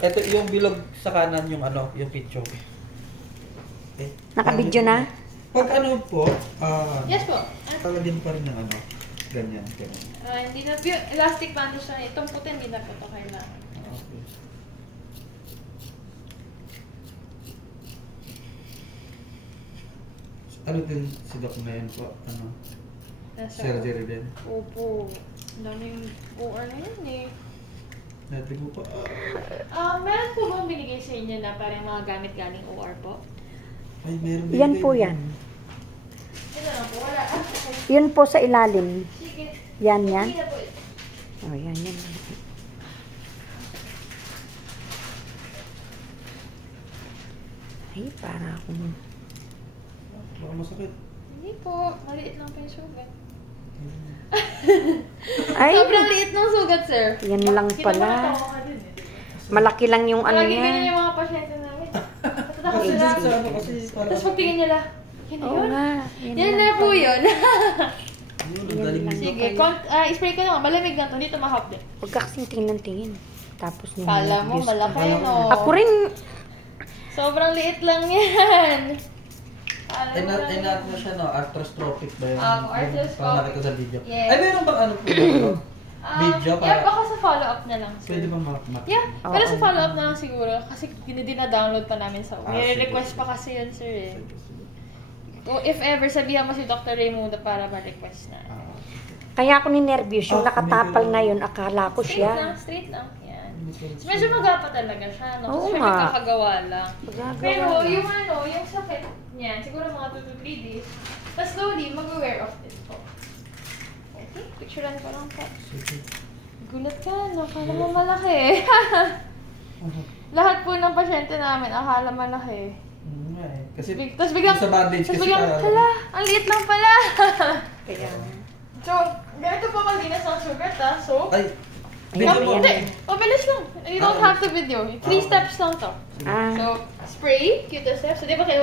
Ito yung bilog sa kanan yung ano, yung picture. Okay. Naka-video na? Pag ano po, Yes po. talagyan pa rin ng ano, ganyan. Hindi na, elastic band siya. Itong puti, hindi na po ito kailangan. Okay. Ano din si Doc ngayon po? Ano? Surgery din? Opo. Ang daming OR na yun eh. Dati po pa. Meron po bang binigay sa inyo na parang mga gamit galing OR po? Ay, meron din. Yan po yan. Ito na po, wala. Okay. Yun po sa ilalim. Sige. Yan, yan. Hindi na po ito. Oh, yan, yan. Ay, para akong... Baka masakit. Hindi po. Maliit lang po yung sugat. Ay, Sobrang liit ng sugat, sir. Yan lang pala. Kinamatawa ka din eh. malaki lang yung ano Lagi ganyan niya. yung mga pasyente namin. Natatakot Kasi sila. sa ano kasi parang... Tapos pagtingin nila, yun na Oo yun. nga. Yan na po yun. Yun, ang galing lang. nito. Sige, spray ko lang. Malamig lang to. Dito mahap din. Huwag ka kasing tingnan-tingin. Tapos nung Kala mo, views. malaki no. Ako rin. Sobrang liit lang yan. Inat mo siya, no? Arthroscopic ba yun? Arthroscopic. Parang nakita sa video. Yes. Ay, meron bang ano po dito? Video para... Yeah, baka sa follow-up na lang. Sir. Pwede bang mak? Yeah, Oo. pero sa follow-up na lang siguro. Kasi dinadadownload pa namin sa request sige. pa kasi yun, sir eh. O if ever, sabihan mo si Dr. Raimundo para ma-request na. Kaya ako ni-nervous. Yung Ah, nakatapal medyo- na yun, akala ko Straight lang, siya. straight lang. Yan. So, medyo magapa talaga siya, no? Oo Kasi nga. kakagawa lang. Magagawa Pero lang. yung ano, yung sakit niyan, siguro mga 2 to 3 days. Tapos slowly, mag-wear off din po. Okay, picturean ko lang po. Sige. Gulat ka, no? Akala mo malaki. Lahat po ng pasyente namin, akala malaki. nga eh. Kasi Tapos biglang, sa bandage tapos kasi biglang, parang- hala, ang liit lang pala. Kaya, So, ganito po mag-dinas ng sugar, ta? So, Ay, video mo. hindi. Mabilis lang. You don't have to video. 3 steps lang to. ah. So, spray, cute steps. So, di ba kayo